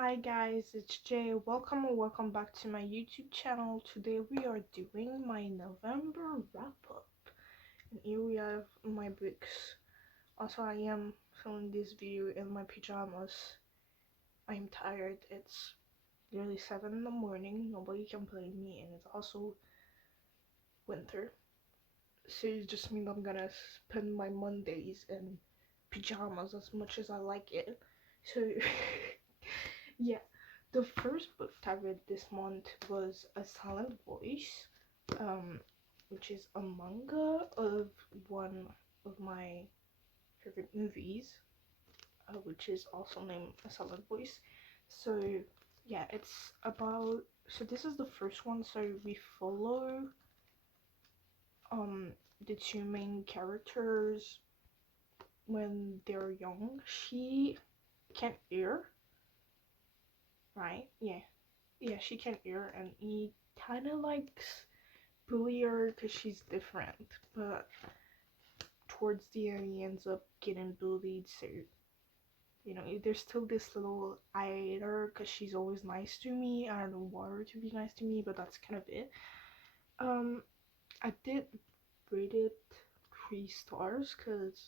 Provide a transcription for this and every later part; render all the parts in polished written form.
Hi guys, it's Jay. Welcome or welcome back to my YouTube channel. Today we are doing my November wrap up. And here we have my books. Also, I am filming this video in my pajamas. I am tired. It's nearly 7 in the morning. Nobody can blame me, and it's also winter. So it just means I'm gonna spend my Mondays in pajamas as much as I like it. So yeah, the first book I read this month was A Silent Voice, which is a manga of one of my favorite movies, which is also named A Silent Voice. So yeah, it's about, so this is the first one, so we follow the two main characters when they're young. She can't hear, right? Yeah, she can hear, and he kind of likes bully her because she's different, but towards the end he ends up getting bullied. So there's still this little I hate her because she's always nice to me. I don't want her to be nice to me, but that's kind of it. I did rate it 3 stars because,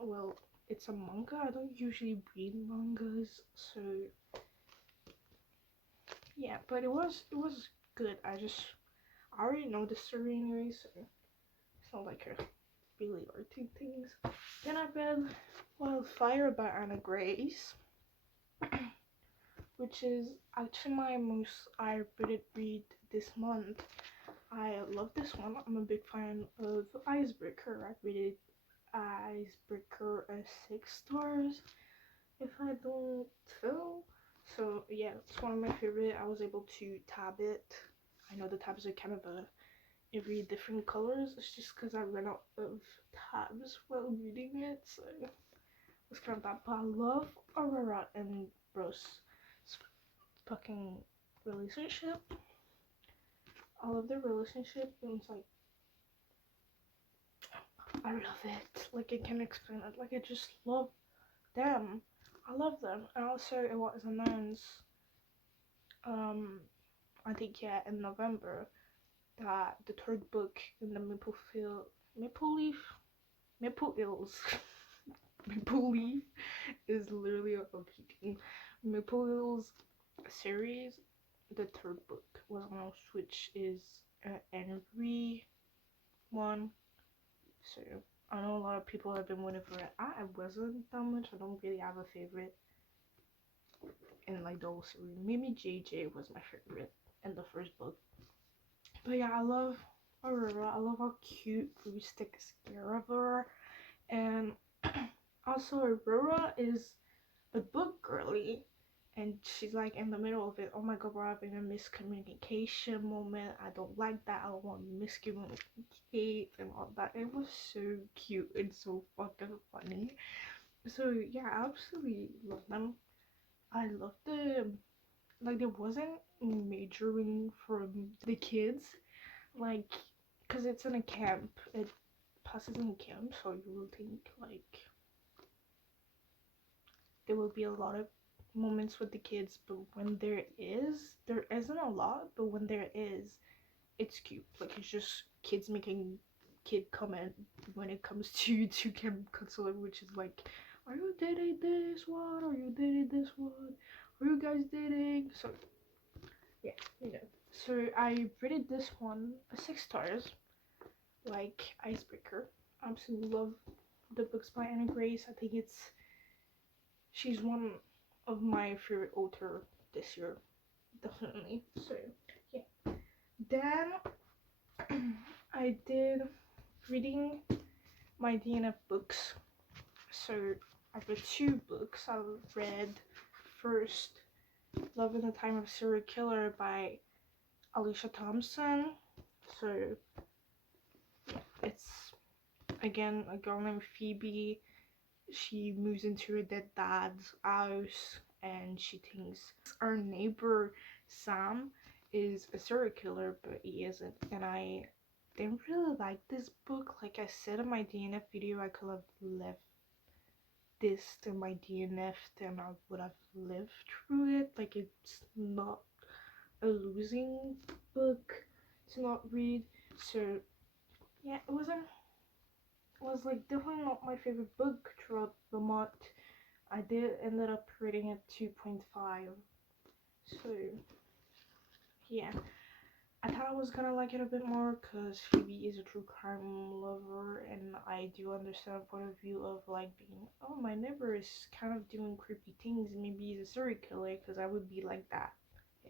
well, it's a manga. I don't usually read mangas, so yeah, but it was good. I already know the story anyway, so it's not like a really arting things. Then I read Wildfire by Anna Grace, which is actually my most I read this month. I love this one. I'm a big fan of Icebreaker. I rated Icebreaker as 6 stars if I don't fail. So yeah, it's one of my favorite. I was able to tab it. I know the tabs are kind of every different colors. It's just because I ran out of tabs while reading it, so it's kind of bad. But I love Aurora and Rose's fucking relationship. I love their relationship, and it's like, I love it. Like, I can't explain it. Like, I just love them. I love them. And also it was announced, I think, yeah, in November, that the third book in the Maple Hills Maple Leaf is literally a repeating Maple Hills series. The third book was announced, which is an angry one. So I know a lot of people have been waiting for it. I wasn't that much. I don't really have a favorite in like the whole series. Maybe JJ was my favorite in the first book. But yeah, I love Aurora. I love how cute Bruce takes care of her. And also Aurora is a book girly, and she's like in the middle of it. Oh my god, we're having a miscommunication moment. I don't like that. I don't want to miscommunicate and all that. It was so cute and so fucking funny. So yeah, I absolutely love them. I love like, there wasn't majoring for the kids, like, because it's in a camp. It passes in a camp, so you will think like there will be a lot of moments with the kids, but when there isn't a lot, but when there is, it's cute. Like, it's just kids making kid comment when it comes to camp counselor, which is like, are you dating this one? Are you dating this one? Are you guys dating? So yeah, so I rated this one 6 stars, like Icebreaker. Absolutely love the books by Anna Grace. I think she's one of my favorite author this year, definitely. So yeah. Then I did reading my DNF books. So I read 2 books. I read first Love in the Time of Serial Killer by Alicia Thompson. So yeah, it's again a girl named Phoebe. She moves into her dead dad's house, and she thinks our neighbor Sam is a serial killer, but he isn't. And I didn't really like this book. Like I said in my DNF video, I could have left this in my DNF, then I would have lived through it. Like, it's not a losing book to not read. So yeah, it was like definitely not my favorite book throughout the month. I did ended up rating it 2.5. So yeah, I thought I was gonna like it a bit more because Phoebe is a true crime lover, and I do understand a point of view of like being, oh, my neighbor is kind of doing creepy things, maybe he's a serial killer, because I would be like that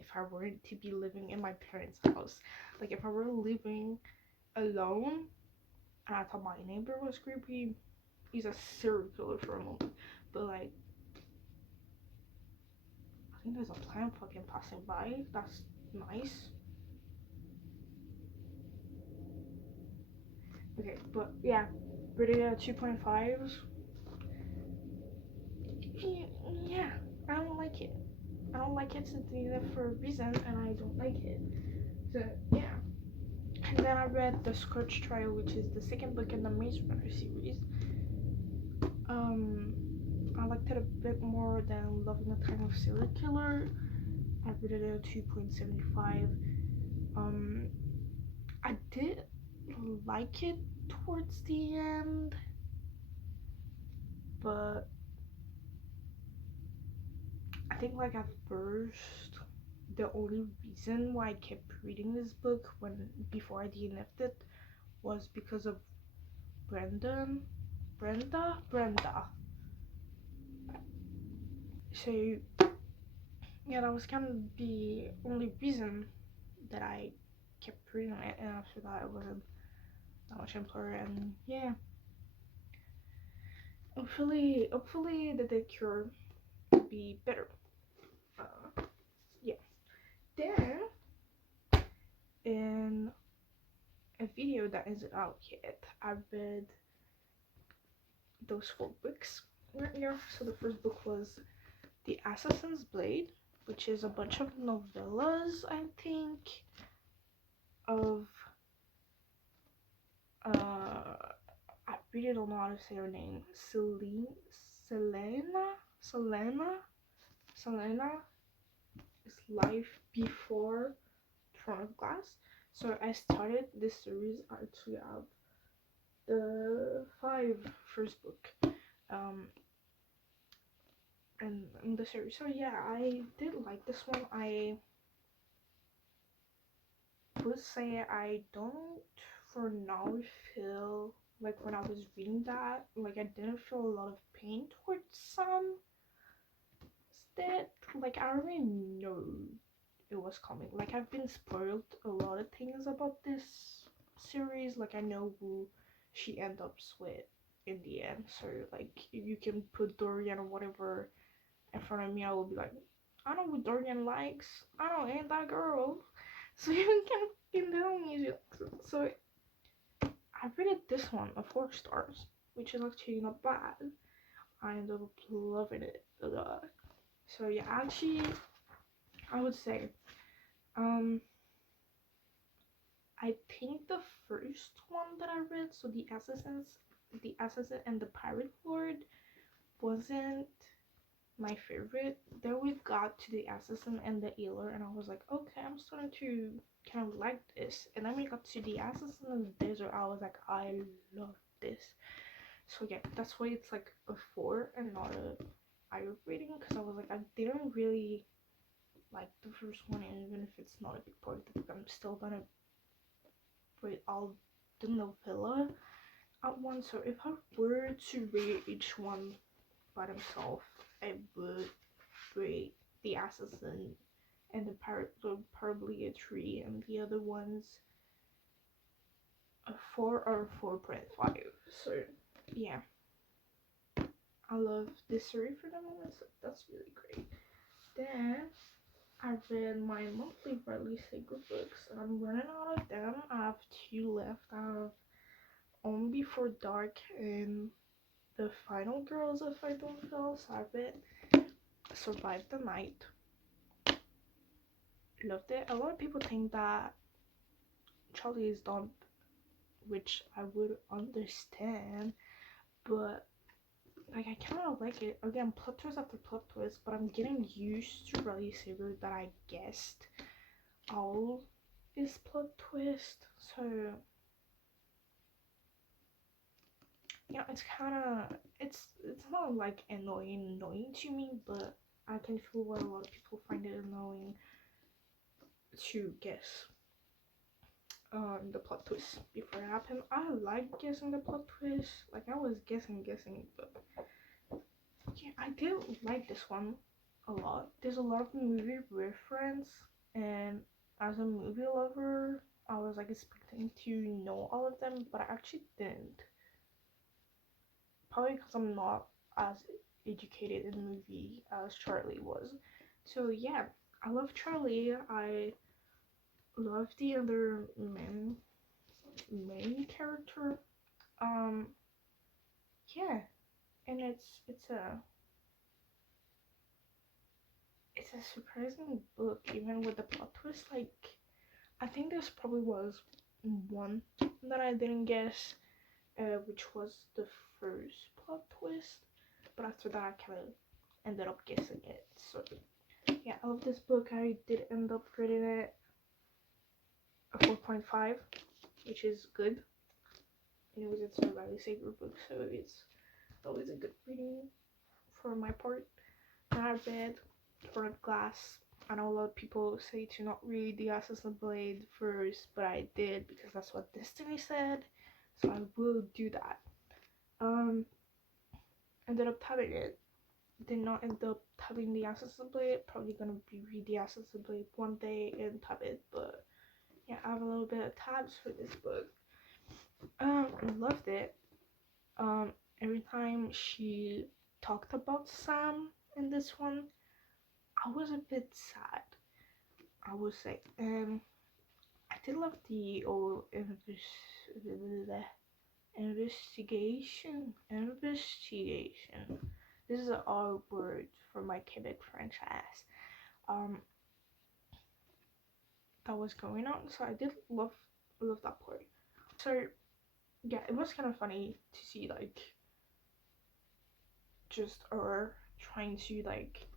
if I were to be living in my parents' house. Like, if I were living alone and I thought my neighbor was creepy, he's a serial killer for a moment. But like, I think there's a plant fucking passing by. That's nice. Okay, but yeah, rated at 2.5s. Yeah, I don't like it. I don't like it since it's there for a reason, and I don't like it. So yeah. And then I read The Scourge Trial, which is the second book in the Maze Runner series. I liked it a bit more than Loving the Time of Serial Killer. I rated it a 2.75. I did like it towards the end, but I think like at first, the only reason why I kept reading this book before I DNF'd it was because of Brenda. So yeah, that was kind of the only reason that I kept reading it, and after that it wasn't that much simpler. And yeah, hopefully the cure will be better. Yeah. Then in a video that isn't out yet, I read those 4 books right here. So the first book was The Assassin's Blade, which is a bunch of novellas, I think, of I really don't know how to say her name. Selena is life before Throne of Glass. So I started this series actually out the 5 first book and in the series. So yeah, I did like this one. I would say I don't for now feel like when I was reading that, like I didn't feel a lot of pain towards Sam. Instead, like I already know it was coming. Like I've been spoiled a lot of things about this series. Like I know who she ends up with in the end. So like you can put Dorian or whatever in front of me, I will be like, I know what Dorian likes. I don't ain't that girl. So you can fucking tell me. So I rated this one a 4 stars, which is actually not bad. I ended up loving it a lot. So yeah, actually, I would say, I think the first one that I read, so the Assassin and the Pirate Lord, wasn't my favorite. Then we got to the Assassin and the Healer, and I was like, okay, I'm starting to kind of like this. And then we got to the Assassin and the Desert, I was like, I love this. So yeah, that's why it's like a 4 and not a higher rating, because I was like, I didn't really like the first one, and even if it's not a big part of the book, I'm still gonna rate all the novella at once. So if I were to rate each one by themselves, I would rate the Assassin and the Pirate probably a 3, and the other ones a 4 or 4.5. So yeah, I love this series for the moment, so that's really great. Then I read my monthly Bradley Sacred books, and I'm running out of them. I have 2 left. I have On Before Dark and The Final Girls of I Don't Feel. So I read Survive the Night. Loved it. A lot of people think that Charlie is dumb, which I would understand, but like I kind of like it. Again, plot twist after plot twist, but I'm getting used to Riley Saber that I guessed all this plot twist. So yeah, it's kind of it's not like annoying to me, but I can feel why a lot of people find it annoying to guess the plot twist before it happened. I like guessing the plot twist. Like I was guessing, but yeah, I did like this one a lot. There's a lot of movie reference, and as a movie lover, I was like expecting to know all of them, but I actually didn't. Probably because I'm not as educated in movie as Charlie was. So yeah, I love Charlie. I love the other main character. Um, yeah, and it's a surprising book, even with the plot twist. Like, I think this probably was one that I didn't guess, which was the first plot twist. But after that, I kind of ended up guessing it. So yeah, I love this book. I did end up rating it a 4.5, which is good. Anyways, it's a Riley Saber book, so it's always a good reading for my part. Not bad. Thorn Glass. I know a lot of people say to not read The Assassin's Blade first, but I did because that's what Destiny said, so I will do that. Ended up tabbing it. Did not end up tabbing The Assassin's Blade. Probably gonna read The Assassin's Blade one day and tab it, but yeah, I have a little bit of tabs for this book. Loved it. Every time she talked about Sam in this one, I was a bit sad, I would say. I did love the old investigation. This is our word for my Quebec franchise. That was going on, so I did love that part. So yeah, it was kind of funny to see like just her trying to like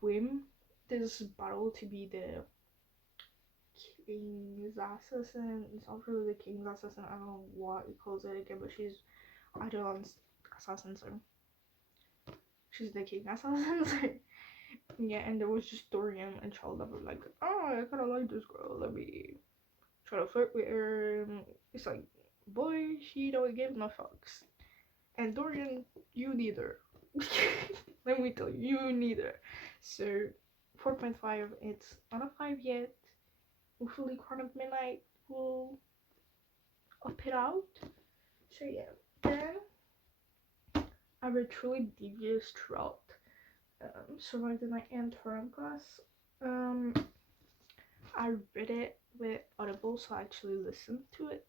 win this battle to be the king's assassin. It's not really the king's assassin. I don't know what it calls it again, but she's Adelon's assassin. So she's the king assassin. So yeah, and there was just Dorian and Charles that were like, oh, I kind of like this girl. Let me try to flirt with her. And it's like, boy, she don't give no fucks. And Dorian, you neither. Let me tell you, you neither. So 4.5. It's not a 5 yet. Hopefully, Crown of Midnight will up it out. So yeah, then I read Truly Devious throughout Survive the Night and Torrent Glass. I read it with Audible, so I actually listened to it.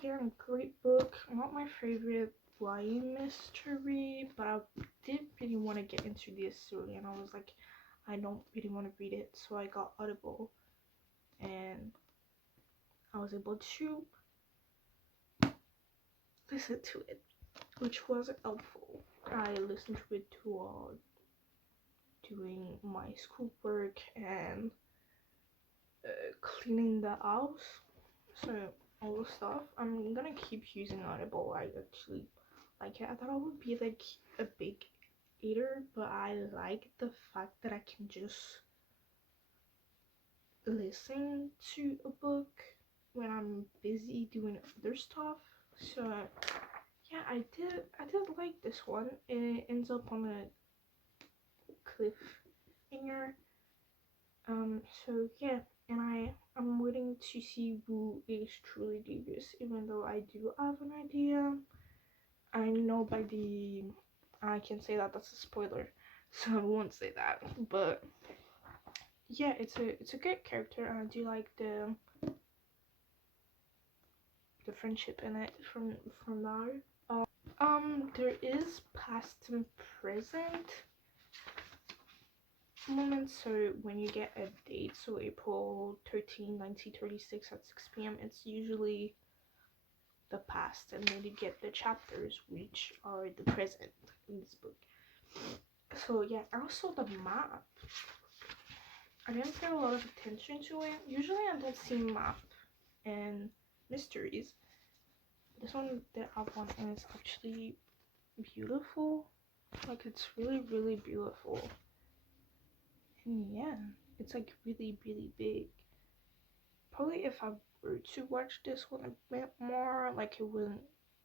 Again, great book. Not my favorite YA mystery, but I did really want to get into this story, and I was like, I don't really want to read it, so I got Audible, and I was able to listen to it, which was helpful. I listened to it while doing my schoolwork and cleaning the house, so all the stuff. I'm gonna keep using Audible. I actually like it. I thought I would be like a big eater, but I like the fact that I can just listen to a book when I'm busy doing other stuff. So yeah, I did like this one. It ends up on a cliffhanger. So yeah, and I'm waiting to see who is Truly Devious, even though I do have an idea. I know I can say that that's a spoiler, so I won't say that. But yeah, it's a great character, and I do like the friendship in it from now. There is past and present moments. So when you get a date, so April 13, 1936 at 6 p.m., it's usually the past, and then you get the chapters which are the present in this book. So yeah, also the map, I didn't pay a lot of attention to it. Usually I don't see map and mysteries. This one, the app one, is actually beautiful. Like, it's really, really beautiful. And yeah, it's like really, really big. Probably if I were to watch this one a bit more, like, it wouldn't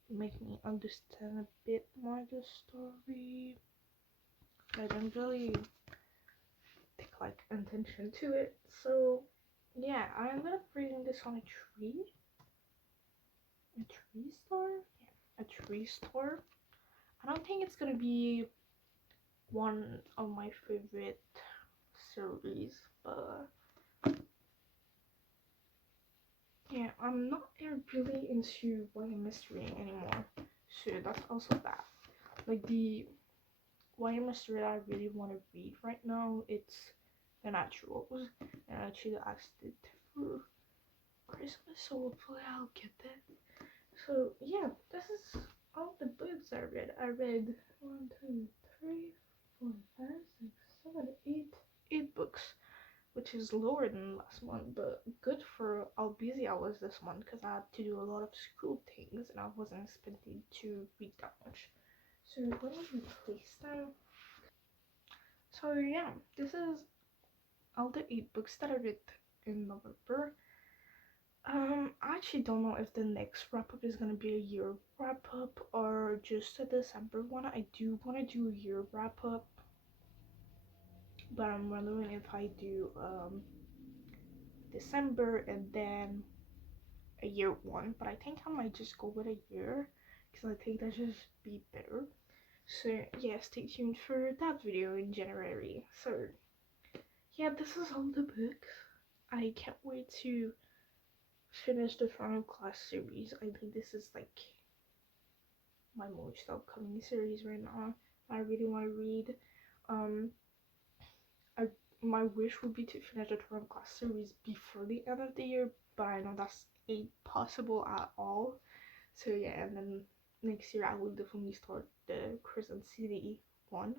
make me understand a bit more the story. I didn't really take like attention to it. So yeah, I ended up reading this on a tree. A tree store? Yeah, a tree store. I don't think it's gonna be one of my favorite series, but yeah, I'm not really into YA mystery anymore. So that's also that. Like, the YA mystery that I really want to read right now, it's The Naturals, and I actually asked it for Christmas, so hopefully I'll get that. So yeah, this is all the books I read. I read 1, 2, 3, 4, 5, 6, 7, 8 books, which is lower than last month, but good for how busy I was this month because I had to do a lot of school things and I wasn't expecting to read that much. So let me replace them. So yeah, this is all the 8 books that I read in November. I actually don't know if the next wrap up is gonna be a year wrap up or just a December one. I do want to do a year wrap up, but I'm wondering if I do December and then a year one. But I think I might just go with a year because I think that just be better. So yeah, stay tuned for that video in January. So yeah, this is all the books. I can't wait to finish the final class series. I think this is like my most upcoming series right now. I really want to read. Um, I my wish would be to finish the final class series before the end of the year, but I know that's ain't possible at all. So yeah, and then next year I will definitely start the Crescent City one.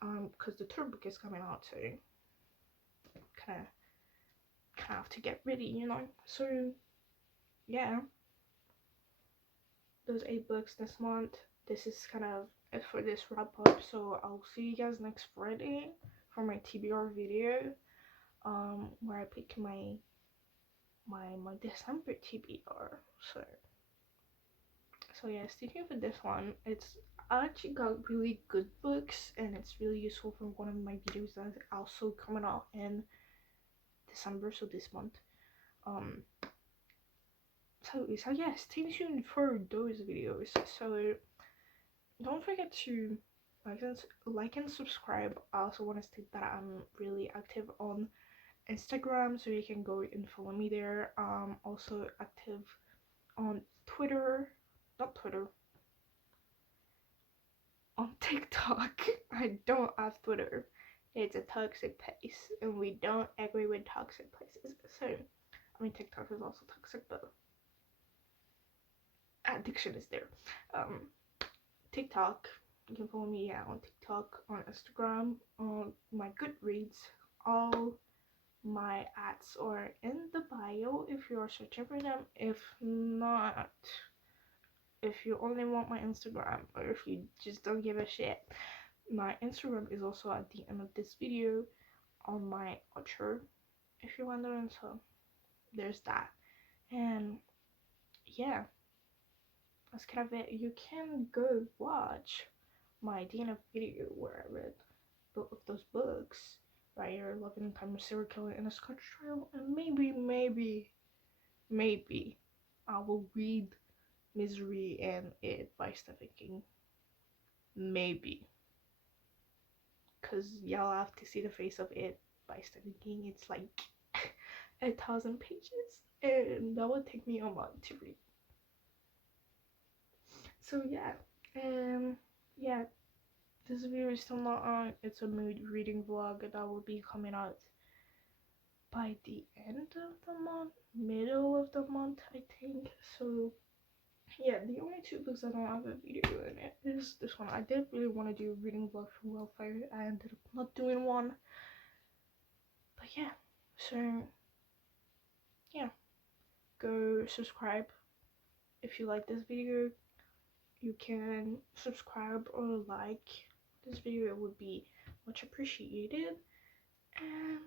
Because the third book is coming out, so kind of have to get ready, you know. So yeah, those 8 books this month. This is kind of it for this wrap up. So I'll see you guys next Friday for my TBR video, where I pick my December TBR. So yeah, stay tuned for this one. I actually got really good books, and it's really useful for one of my videos that's also coming out in December, so this month. So yeah, stay tuned for those videos. So don't forget to like and subscribe. I also want to state that I'm really active on Instagram, so you can go and follow me there. Also active on Twitter, not Twitter, on TikTok. I don't have Twitter. It's a toxic place, and we don't agree with toxic places. So, I mean, TikTok is also toxic, but addiction is there. TikTok. You can follow me on TikTok, on Instagram, on my Goodreads. All my ads are in the bio if you are searching for them. If not, if you only want my Instagram or if you just don't give a shit, my Instagram is also at the end of this video on my outro, if you're wondering. So there's that. And yeah, that's kind of it. You can go watch my DNF video where I read both of those books, right here, Love and Time of Serial Killer and a Scotch Trail, and maybe I will read Misery and It by Stephen King. Maybe. Because y'all have to see the face of It by Stephen King. It's like 1,000 pages, and that would take me a month to read. So yeah, yeah, this video is still not on. It's a mood reading vlog that will be coming out by the end of the month, middle of the month, I think. So yeah, the only two books I don't have a video in it is this one. I did really want to do a reading vlog for Wildfire. I ended up not doing one. But yeah, so yeah, go subscribe if you like this video. You can subscribe or like this video. It would be much appreciated. And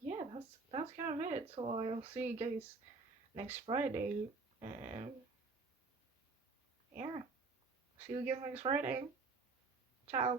yeah, that's kind of it. So I'll see you guys next Friday. And yeah, see you again next Friday. Ciao.